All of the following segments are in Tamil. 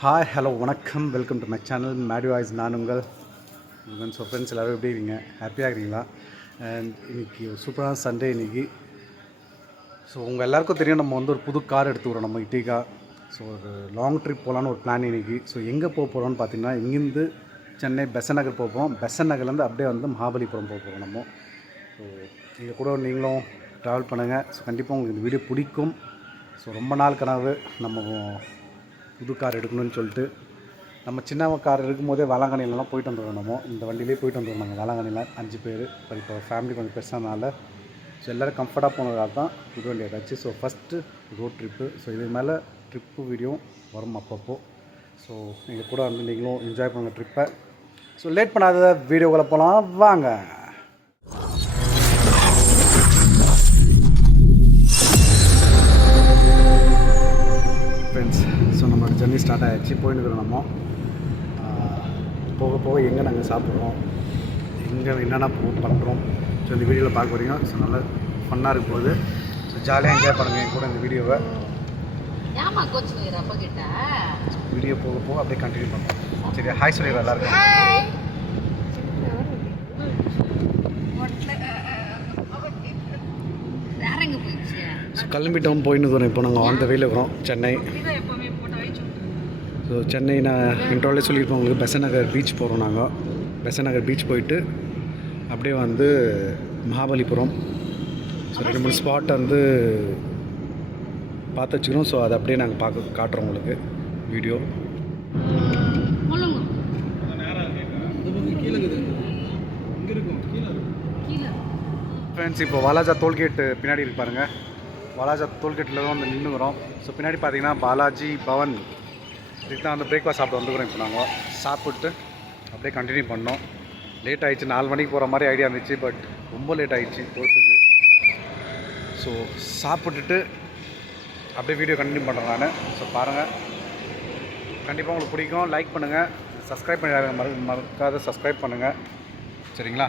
ஹாய் ஹலோ வணக்கம், welcome to my channel Maddy voice. நான் உங்கள் ஸோ ஃப்ரெண்ட்ஸ் எல்லோரும் எப்படி இருக்கீங்க? ஹாப்பியாக இருக்கிறீங்களா? அண்ட் இன்றைக்கி ஒரு சூப்பரான சண்டே இன்றைக்கி. ஸோ உங்கள் எல்லாேருக்கும் தெரியும், நம்ம வந்து ஒரு புது கார் எடுத்துக்கிறோம் நம்ம இட்டிகா. ஸோ ஒரு லாங் ட்ரிப் போகலான்னு ஒரு பிளான் இன்றைக்கி. ஸோ எங்கே போக போகிறோம்னு பார்த்தீங்கன்னா, இங்கேருந்து சென்னை பெசன் நகர் போக போகிறோம். பெசன் நகர்லேருந்து அப்படியே வந்து மகாபலிபுரம் போக போகிறோம் நம்ம. ஸோ இங்கே கூட நீங்களும் ட்ராவல் பண்ணுங்கள். ஸோ கண்டிப்பாக உங்களுக்கு இந்த வீடியோ பிடிக்கும். ஸோ ரொம்ப நாள் கனவு நம்ம புது கார் எடுக்கணும்னு சொல்லிட்டு. நம்ம சின்ன கார் இருக்கும்போதே வேளாங்கண்ணிலலாம் போயிட்டு வந்துடுவோம். நம்ம இந்த வண்டியிலே போயிட்டு வந்துடுவோம். நாங்கள் வேளாங்கண்ணியில் 5 பேர். இப்போ ஃபேமிலி கொஞ்சம் பெருசானால ஸோ எல்லோரும் கம்ஃபர்ட்டாக போனதாக தான் புது வண்டி ஏதாச்சு. So first road trip. So இது மேலே ட்ரிப்பு வீடியோ வரும் அப்பப்போ. ஸோ எங்கள் கூட வந்து நீங்களும் என்ஜாய் பண்ணுங்கள் ட்ரிப்பை. ஸோ லேட் பண்ணாத வீடியோக்குள்ளே போகலாம் வாங்க. ஃப்ரெண்ட்ஸ், ஸோ நம்மளோட ஜர்னி ஸ்டார்ட் ஆகிடுச்சு. போயின்னு இருக்கிறோம் நம்ம. போக போக எங்கே நாங்கள் சாப்பிட்றோம், எங்கே என்னென்ன பண்ணுறோம், ஸோ இந்த வீடியோவில் பார்க்க போகிறீங்க. ஸோ நல்லா ஃபன்னாக இருக்கும் போது. ஸோ ஜாலியாக என்ஜாய் பண்ணுங்கள் என் கூட இந்த வீடியோவை. வீடியோ போக போக அப்படியே கண்டினியூ பண்ணுறோம். சரி, ஹாய் சொல்லிடுறோம் எல்லாருக்கும். ஸோ கிளம்பிட்டோம், போயின்னு இருக்கிறோம். இப்போ நாங்கள் ஆன் த வேல இருக்கிறோம் சென்னை. ஸோ சென்னை நான் இன்ட்ரோலே சொல்லியிருப்போம் உங்களுக்கு. பெசன் நகர் பீச் போகிறோம் நாங்கள். பெசன் நகர் பீச் போயிட்டு அப்படியே வந்து மகாபலிபுரம். ஸோ 2-3 ஸ்பாட் வந்து பார்த்து வச்சுக்கிறோம். ஸோ அதை அப்படியே நாங்கள் காட்டுறோம் உங்களுக்கு வீடியோ. ஃப்ரெண்ட்ஸ், இப்போ வாலாஜா டோல்கேட்டு பின்னாடி இருக்கு பாருங்கள். வாலாஜா டோல்கேட்டில் தான் வந்து நின்றுக்கிறோம். ஸோ பின்னாடி பார்த்தீங்கன்னா பாலாஜி பவன். இதுக்கு தான் வந்து பிரேக்ஃபாஸ்ட் சாப்பிட்டு வந்துக்கிறோம். இப்போ நாங்கள் சாப்பிட்டு அப்படியே கண்டினியூ பண்ணோம். லேட் ஆகிடுச்சு. 4 மணிக்கு போகிற மாதிரி ஐடியா இருந்துச்சு, பட் ரொம்ப லேட் ஆகிடுச்சு போகிறதுக்கு. ஸோ சாப்பிட்டுட்டு அப்படியே வீடியோ கண்டினியூ பண்ணுறேன் நான். ஸோ பாருங்கள், கண்டிப்பாக உங்களுக்கு பிடிக்கும். லைக் பண்ணுங்கள், சப்ஸ்கிரைப் பண்ணி மறக்காத சப்ஸ்கிரைப் பண்ணுங்கள், சரிங்களா?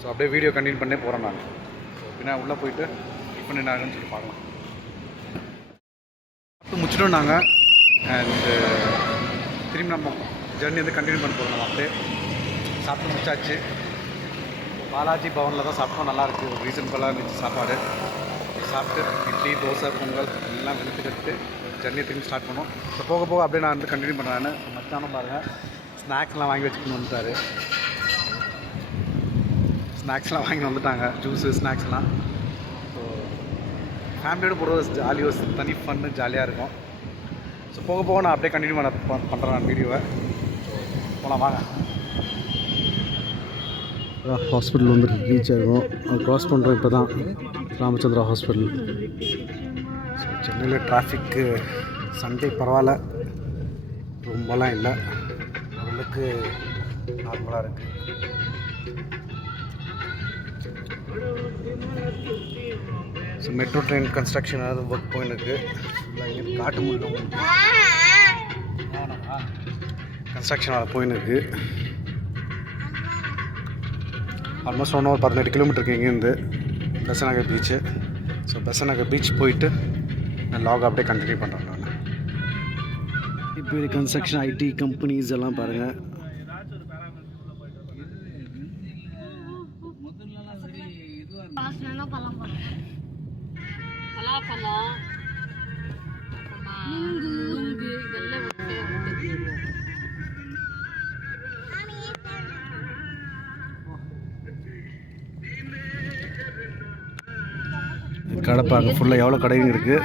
ஸோ அப்படியே வீடியோ கண்டினியூ பண்ணி போகிறேன் நான். ஸோ பின்னா உள்ளே போயிட்டு டிஃபன் என்ன ஆகுன்னு சொல்லி பார்க்கலாம். சாப்பிட்டு முடிச்சிட்டோம் நாங்கள். அண்டு திரும்பி நம்ம ஜர்னி வந்து கண்டினியூ பண்ணி போகிறோம். அப்படியே சாப்பிட்டு முடிச்சாச்சு. பாலாஜி பவனில் தான் சாப்பிட்டோம். நல்லாயிருக்கு. ஒரு ரீசன்பலாக இருந்துச்சு சாப்பாடு. சாப்பிட்டு இட்லி, தோசை, பொங்கல் எல்லாம் வெளுத்துக்கிட்டு ஜர்னியை திரும்பி ஸ்டார்ட் பண்ணோம். ஸோ போக போக அப்படியே நான் வந்து கண்டினியூ பண்ணுறேன். மத்தியானம் பாருங்கள், ஸ்நாக்ஸ்லாம் வாங்கி வச்சுக்கணும் வந்துட்டார். ஸ்நாக்ஸ்லாம் வாங்கி வந்துட்டாங்க, ஜூஸு ஸ்நாக்ஸ்லாம். ஸோ ஃபேமிலியோடு போகிறது ஜாலியாக ஒரு தனி ஃபன்னு ஜாலியாக இருக்கும். ஸோ போக போக நான் அப்படியே கண்டினியூ பண்ணுறேன் நான் வீடியோவை. ஸோ போகலாம் வாங்க. ஹாஸ்பிட்டல் வந்து ரீச் ஆகிடும். க்ராஸ் பண்ணுறோம் இப்போ தான், ராமச்சந்திரா ஹாஸ்பிட்டல். ஸோ சென்னையில் டிராஃபிக்கு சண்டே பரவாயில்ல, ரொம்பலாம் இல்லை, ஓரளவுக்கு நார்மலாக இருக்குது. ஸோ மெட்ரோ ட்ரெயின் கன்ஸ்ட்ரக்ஷன் ஏதாவது ஒர்க் போயிருக்கு. இங்கே காட்டு முடியும் கன்ஸ்ட்ரக்ஷன் அதை போயிருக்கு. ஆல்மோஸ்ட் 1 hour 18 கிலோமீட்டருக்கு இங்கேருந்து பெசன் நகர் பீச்சு. ஸோ பெசன் நகர் பீச் போயிட்டு நான் லாக் அப்படியே கண்டினியூ பண்ணுறேன் நான். இப்போ இது கன்ஸ்ட்ரக்ஷன் ஐடி கம்பெனிஸ் எல்லாம் பாருங்கள். கடை பார்க்க ஃபுல்லாக எவ்வளோ கடைங்க இருக்குது.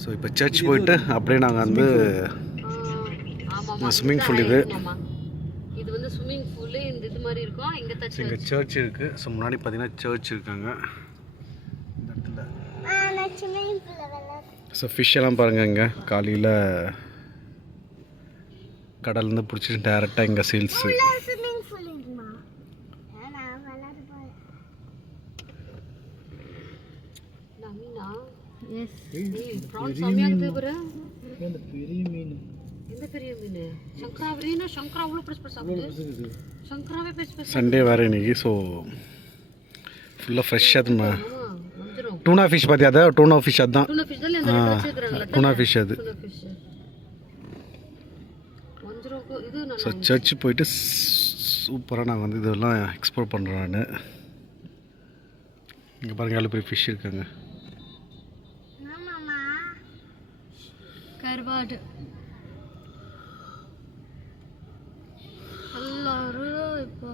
ஸோ இப்போ சர்ச் போயிட்டு அப்படியே நாங்கள் வந்து ஸ்விம்மிங் பூல் இது வந்து ஸ்விம்மிங் பூல் இந்த இது மாதிரி இருக்கும். இங்கே சர்ச் இருக்குது. ஸோ முன்னாடி பார்த்தீங்கன்னா சர்ச் இருக்காங்க இந்த இடத்துல. ஸோ ஃபிஷ் எல்லாம் பாருங்கள். இங்கே காலையில் கடல்லேருந்து பிடிச்சிட்டு டேரெக்டாக இங்கே சேல்ஸு. சண்டே வேறு இன்னைக்கு. ஸோ ஃபுல்லாக ஃப்ரெஷ்ஷாக டூனா ஃபிஷ் பார்த்தியா? அதான் டூனா ஃபிஷ். அதுதான் டூனா ஃபிஷ் தான் அந்த ரெண்டு வச்சிருக்காங்க. டூனா ஃபிஷ் அது. டூனா ஃபிஷ். வஞ்சிரம் இது ஸோ நல்லா. சர்ச் போயிட்டு சூப்பராக நாங்கள் வந்து இதெல்லாம் எக்ஸ்ப்ளோர் பண்ணுறோம். நான் இங்கே பாருங்கள் எவ்வளோ பெரிய ஃபிஷ் இருக்காங்க. கருவாடு எல்லாரும் இப்போ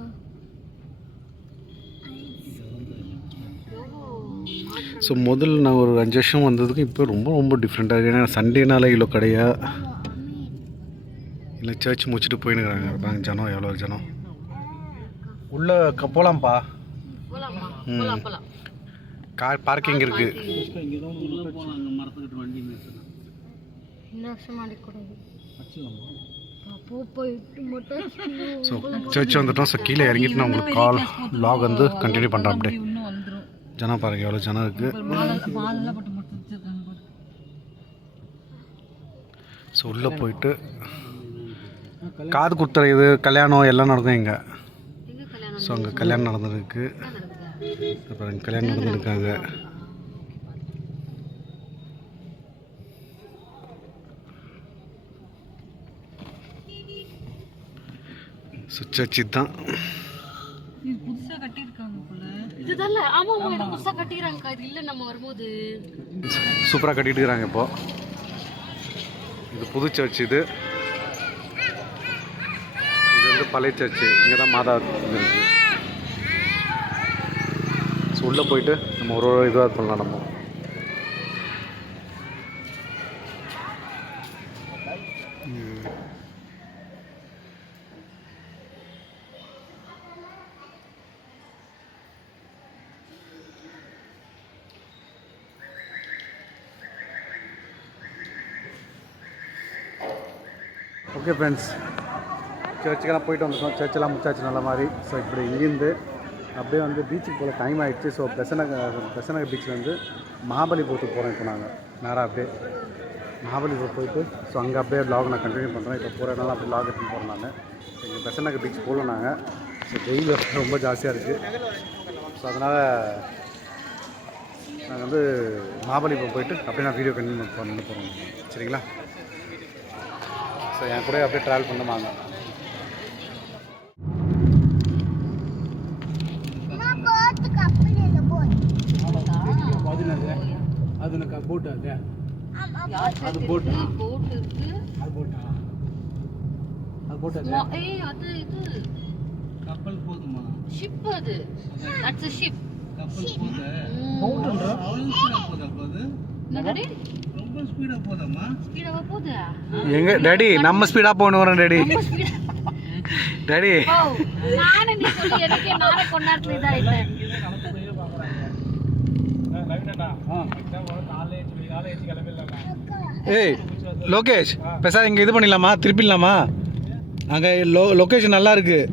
ஸோ முதல்ல நான் ஒரு 5 வருஷம் வந்ததுக்கு இப்போ ரொம்ப ரொம்ப டிஃப்ரெண்ட்டாக இருக்குது. ஏன்னா சண்டேனால இவ்வளோ கிடையா இல்லை சர்ச் முடிச்சுட்டு போயினுக்கிறாங்க. பாருங்க ஜனம் எவ்வளோ ஜனம். உள்ளே போகலாம்ப்பா. கார் பார்க்கிங் இருக்குது. ஸோ சர்ச் வந்துட்டோம். ஸோ கீழே இறங்கிட்டு நான் உங்களுக்கு கால் லாக் வந்து கண்டினியூ பண்ணுறேன். அப்படியே ஜனம் பாருங்க எவ்வளோ ஜனம் இருக்குது. ஸோ உள்ளே போயிட்டு காது குத்துற இது கல்யாணம் எல்லாம் நடக்கும் இங்கே. ஸோ அங்கே கல்யாணம் நடந்துருக்கு. அப்புறம் கல்யாணம் நடந்துருக்காங்க. ஸோ சர்ச் தான் புதுசாக கட்டியிருக்காங்க போல. இதுதான் ஆமாம் ஆமாம், இது புதுசாக கட்டிக்கிறாங்க. இது இல்லை நம்ம வரும்போது சூப்பராக கட்டிட்டு இருக்கிறாங்க. இப்போ இது புது சர்ச். இது வந்து பழைய சர்ச்சு. இங்கே தான் மாதா இருக்குது. ஸோ உள்ளே போயிட்டு நம்ம ஒரு இதுவாக பண்ணலாம். நம்ம ஓகே ஃப்ரெண்ட்ஸ், சர்ச்சுக்கெல்லாம் போயிட்டு வந்துட்டோம். சர்ச்செல்லாம் முடிச்சாச்சு நல்ல மாதிரி. ஸோ இப்படி இங்கேருந்து அப்படியே வந்து பீச்சுக்கு போகிற டைம் ஆகிடுச்சு. ஸோ பெசநகர் பீச்சில் வந்து மகாபலிபுரத்துக்கு போகிறோம். இப்போ நாங்கள் நேராக அப்படியே மகாபலிபுரம் போயிட்டு ஸோ அங்கே அப்படியே வ்ளாக் நான் கண்டினியூ பண்ணுறேன். இப்போ போகிறதுனால அப்படியே வ்ளாக் எடுத்துன்னு போகிறேன். நான் இங்கே பெசநகர் பீச் போகல நாங்கள். ஸோ வெயில் ரொம்ப ஜாஸ்தியாக இருக்குது. ஸோ அதனால் நாங்கள் வந்து மகாபலிபுரம் போயிட்டு அப்படியே நான் வீடியோ கண்டினியூ பண்ண போகிறோம். சரிங்களா? ஸோ என் கூட அப்படியே ட்ராவல் பண்ணுவாங்க. அது போட்டு அது போட்டு போட் இருக்கு. அது போட்டா அது போட்டு அது இது கப்பல் போதுமா? ஷிப். அது தட்ஸ் a ship. கப்பல் போதா? போட்ன்றா அவ்வளவு ஸ்பீடா போதா? போது என்னடி ரொம்ப ஸ்பீடா போதாமா? ஸ்பீடா போதா? எங்க டாடி நம்ம ஸ்பீடா போணும் வரேன் டாடி. டாடி நானே நீ சொல்லி எனக்கு நானே கொண்டாட்ல இதாயிட்டேன். ஏய் லோகேஷ் பேசா இங்கே இது பண்ணிடலாமா? திருப்பிடலாமா? அங்கே லொக்கேஷன் நல்லா இருக்குது.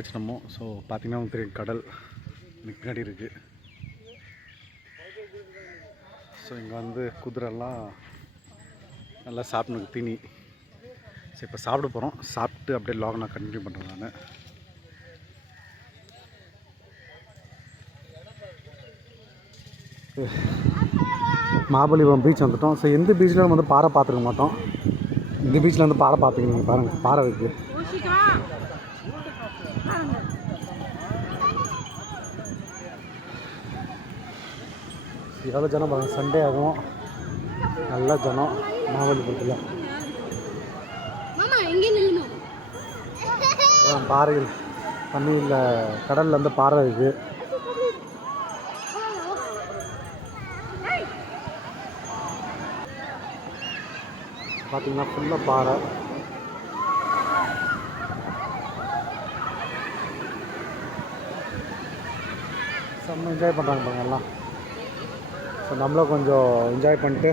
வந்தாச்சு நம்ம. ஸோ பார்த்திங்கன்னா உங்களுக்கு தெரியும் கடல் பின்னாடி இருக்குது. ஸோ இங்கே வந்து குதிரைலாம் நல்லா சாப்பிடணும் தீனி. ஸோ இப்போ சாப்பிட போகிறோம். சாப்பிட்டு அப்படியே லாக் நான் கண்டினியூ பண்ணுறேன் நான். மகாபலிபுரம் பீச் வந்துட்டோம். ஸோ எந்த பீச்சில் நம்ம வந்து பாறை பார்த்துருக்க மாட்டோம். இந்த பீச்சில் வந்து பாறை பார்த்துக்கணும். பாருங்கள், பாறை இருக்குது. எவ்வளோ ஜனம் பாருங்கள். சண்டே ஆகும், நல்லா ஜனம் மகாபலிபுரத்தில். பாறைகள் தண்ணியில் கடலில் வந்து பாறை இருக்குது. பார்த்தீங்கன்னா ஃபுல்லாக பாறை. செம்ம என்ஜாய் பண்ணுறாங்க பாருங்க எல்லாம். ஸோ நம்மளும் கொஞ்சம் என்ஜாய் பண்ணிட்டு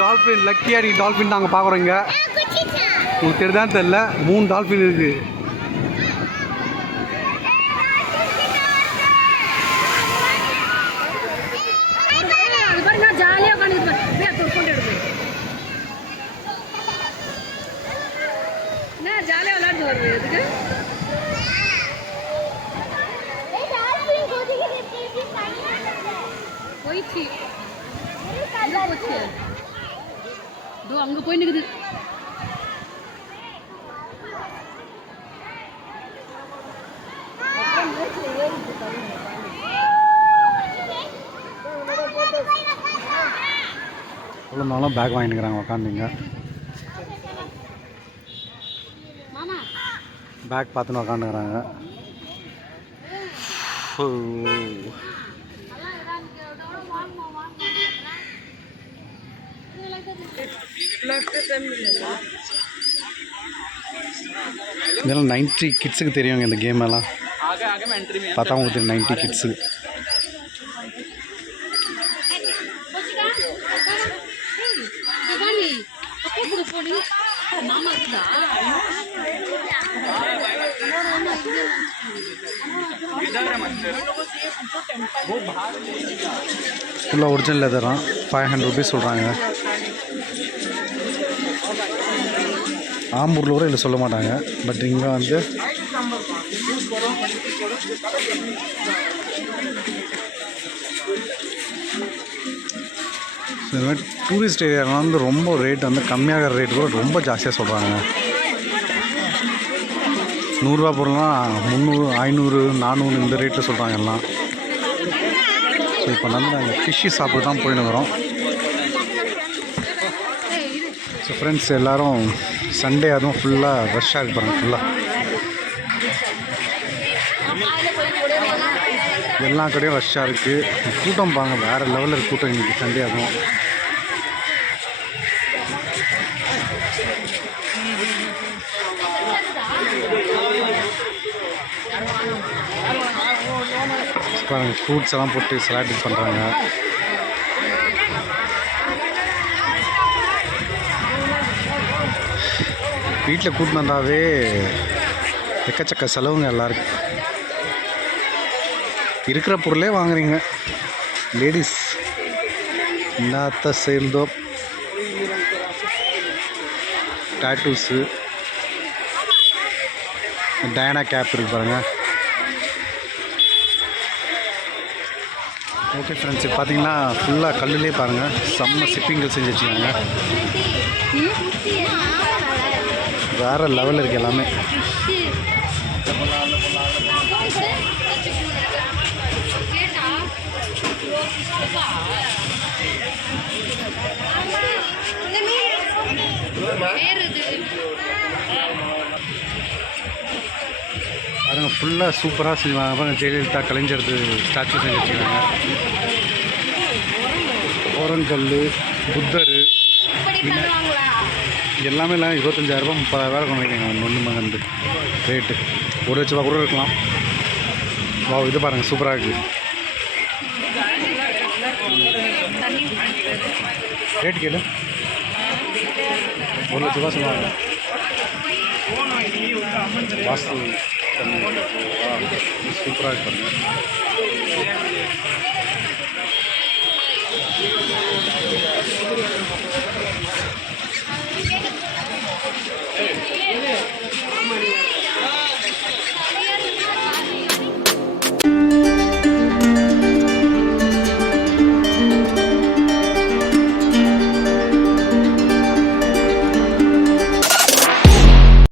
டால்ஃபின் லக்கியாக நீங்கள் டால்ஃபின் நாங்கள் பார்க்குறோம். இங்கே உங்களுக்கு தெரியுதான்னு தெரில, 3 டால்ஃபின் இருக்குது. ஜாலியாக விளையாட்டு வருது எதுக்கு போயிடுச்சு. அங்க போய் நிக்குது. இவ்வளோ நாளும் பேக் வாங்கிக்கிறாங்க உக்காந்துங்க. பேக் பார்த்துன்னு உக்காந்துக்கிறாங்க. இதெல்லாம் 90 கிட்ஸுக்கு தெரியுங்க இந்த கேம் எல்லாம். பார்த்தா உங்களுக்கு தெரியும் 90 கிட்ஸுக்கு. ஃபுல்லாக ஒரிஜினல் லெதர் தான். 500 ருபீஸ் சொல்கிறாங்க. ஆம்பூரில் கூட இல்லை சொல்ல மாட்டாங்க. பட் இங்கே வந்து இந்த மாதிரி டூரிஸ்ட் ஏரியாவில் வந்து ரொம்ப ரேட் வந்து கம்மியாகிற ரேட் கூட ரொம்ப ஜாஸ்தியாக சொல்கிறாங்க. 100 ரூபா பொருள்லாம் 300, 500, 400 இந்த ரேட்டில் சொல்கிறாங்க எல்லாம். ஸோ இப்போ வந்து நாங்கள் ஃபிஷ்ஷு சாப்பிட்டு தான் போயின்னு வரோம். ஸோ ஃப்ரெண்ட்ஸ் எல்லோரும் சண்டே அதுவும் ஃபுல்லாக ரஷ்ஷாக இருப்பாங்க. ஃபுல்லாக எல்லா கடையும் ரஷ்ஷாக இருக்குது. கூட்டம் பாருங்க, வேறு லெவலில் இருக்குது கூட்டம் இன்றைக்கி சண்டே அதுவும். பாருங்கள், ஃப்ரூட்ஸ் எல்லாம் போட்டு சலாட் பண்ணுறாங்க. வீட்டில் கூட்டின்னு வந்தாவே எக்கச்சக்க செலவுங்க எல்லாருக்கும். இருக்கிற பொருளே வாங்குறீங்க லேடிஸ். இன்னாத்த சேர்ந்தோ டாட்டூஸு, டயானா கேப் இருக்கு பாருங்கள். ஓகே ஃப்ரெண்ட்ஸ், இப்போ பார்த்தீங்கன்னா ஃபுல்லாக கல்லுலேயே பாருங்கள் செம்ம சிப்பிங்கள் செஞ்சு வச்சுருக்காங்க. வேறு லெவலில் இருக்குது எல்லாமே. பாருங்கள் ஃபுல்லாக சூப்பராக செஞ்சுருவாங்க. பாருங்கள் ஜெயலலிதா கலைஞரது ஸ்டாச்சு செஞ்சு வச்சுருக்காங்க. ஓரங்கல், புத்தர் எல்லாமே இல்லை 25,000 30,000 கொண்டு வைக்கங்க ஒன்று மகந்து ரேட்டு. 1,00,000 கூட இருக்கலாம். வா இது பாருங்கள் சூப்பராக இருக்குது. ரேட்டு கேளு. 1,00,000 சொல்லுவாங்க. வாஸ்து சூப்பராக இருக்கு பாருங்கள்.